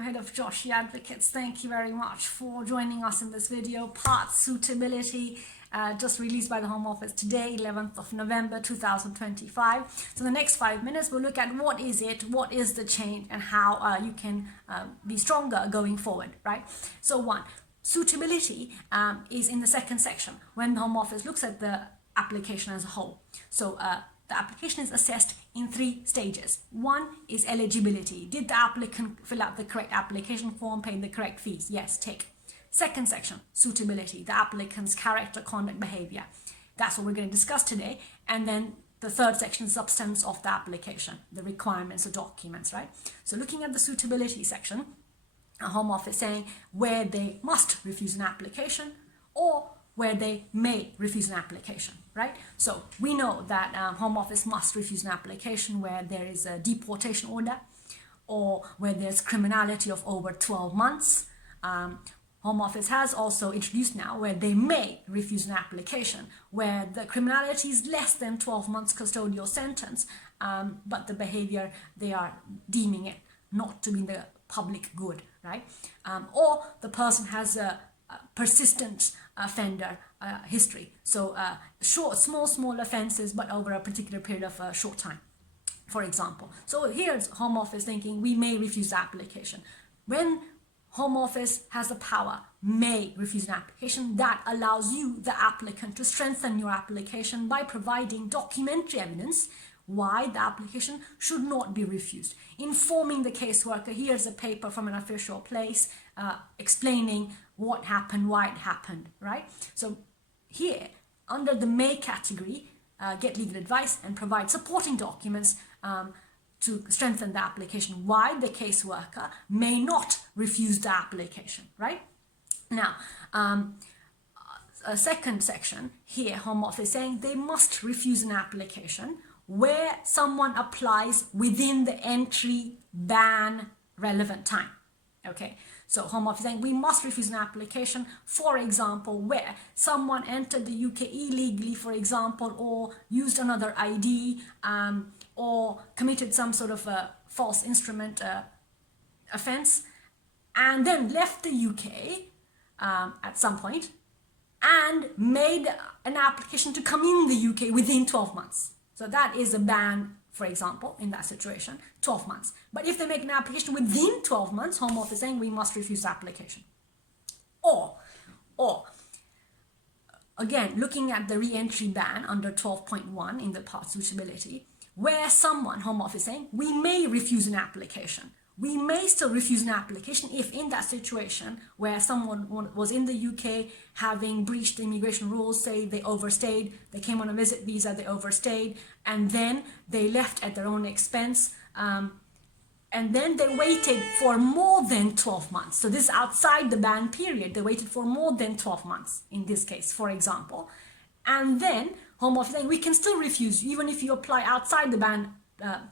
I'm head of Joshi Advocates. Thank you very much for joining us in this video. Part Suitability, just released by the Home Office today, 11th of November 2025. So the next 5 minutes we'll look at what is it, what is the change, and how you can be stronger going forward, right? So one, suitability is in the second section when the Home Office looks at the application as a whole. So the application is assessed in 3 stages. One is eligibility. Did the applicant fill out the correct application form, pay the correct fees? Yes, tick. Second section, suitability, the applicant's character, conduct, behavior. That's what we're going to discuss today. And then the third section, substance of the application, the requirements, the documents, right? So looking at the suitability section, a Home Office saying where they must refuse an application or where they may refuse an application, right? So we know that Home Office must refuse an application where there is a deportation order or where there's criminality of over 12 months. Home Office has also introduced now where they may refuse an application where the criminality is less than 12 months custodial sentence, but the behavior, they are deeming it not to be the public good, right? Or the person has a persistent offender history. So small offenses, but over a particular period of a short time, for example. So here's Home Office thinking we may refuse the application. When Home Office has the power, may refuse an application, that allows you, the applicant, to strengthen your application by providing documentary evidence why the application should not be refused. Informing the caseworker, here's a paper from an official place explaining what happened, why it happened, right? So here, under the may category, get legal advice and provide supporting documents to strengthen the application, why the caseworker may not refuse the application, right? Now, a second section here, Home Office saying they must refuse an application where someone applies within the entry ban relevant time. Okay, so Home Office saying we must refuse an application, for example, where someone entered the UK illegally, for example, or used another ID, or committed some sort of a false instrument offense, and then left the UK at some point and made an application to come in the UK within 12 months. So that is a ban, for example, in that situation, 12 months. But if they make an application within 12 months, Home Office saying we must refuse the application. Or again, looking at the re-entry ban under 12.1 in the part suitability, where someone, Home Office saying, we may refuse an application. We may still refuse an application if in that situation where someone was in the UK having breached the immigration rules, say they overstayed, they came on a visit visa, they overstayed, and then they left at their own expense, and then they waited for more than 12 months. So this is outside the ban period. They waited for more than 12 months in this case, for example. And then Home Office saying we can still refuse even if you apply outside the ban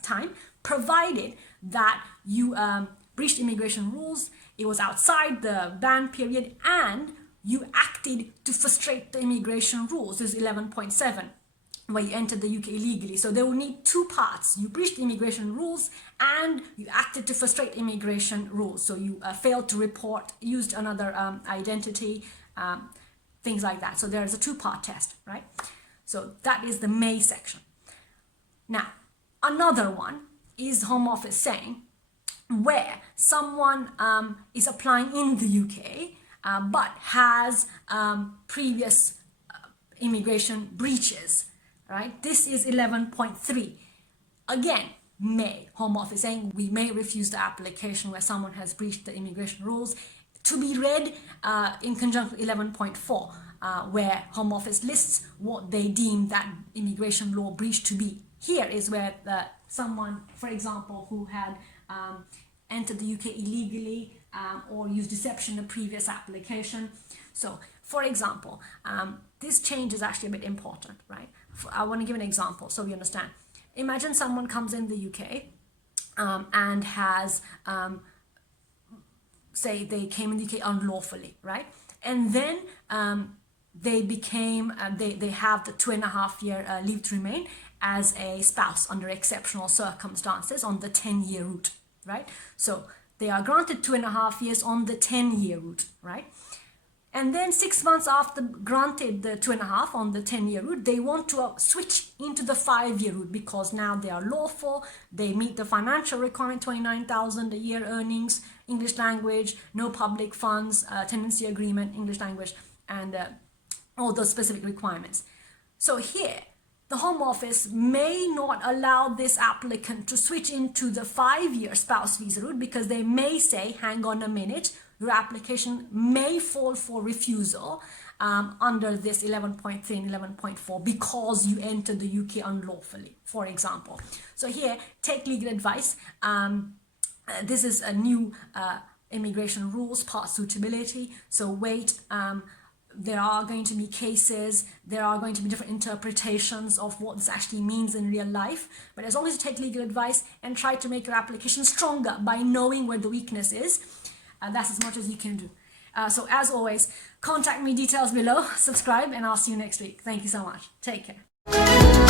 time, provided that you breached immigration rules, it was outside the ban period, and you acted to frustrate the immigration rules. This is 11.7, where you entered the UK illegally. So they will need 2 parts. You breached immigration rules and you acted to frustrate immigration rules. So you failed to report, used another identity, things like that. So there's a 2-part test, right? So that is the may section. Now, another one is Home Office saying where someone is applying in the UK but has previous immigration breaches, right? This is 11.3. Again, may. Home Office saying we may refuse the application where someone has breached the immigration rules, to be read in conjunction with 11.4, where Home Office lists what they deem that immigration law breach to be. Here is where someone, for example, who had entered the UK illegally or used deception in a previous application. So, for example, this change is actually a bit important, right? I want to give an example so we understand. Imagine someone comes in the UK and has, say they came in the UK unlawfully, right? And then they became, they have the 2.5-year leave to remain as a spouse under exceptional circumstances on the 10-year route, right? So they are granted 2.5 years on the 10-year route, right? And then 6 months after granted the 2.5 on the 10-year route, they want to switch into the 5-year route because now they are lawful, they meet the financial requirement, 29,000 a year earnings, English language, no public funds, tenancy agreement, English language, and all those specific requirements. So here, the Home Office may not allow this applicant to switch into the 5-year spouse visa route because they may say, hang on a minute, your application may fall for refusal under this 11.3 and 11.4 because you entered the UK unlawfully, for example. So here, take legal advice. This is a new immigration rules, part suitability. So wait, there are going to be cases, there are going to be different interpretations of what this actually means in real life. But as long as you take legal advice and try to make your application stronger by knowing where the weakness is, that's as much as you can do. So as always, contact me, details below, subscribe, and I'll see you next week. Thank you so much. Take care.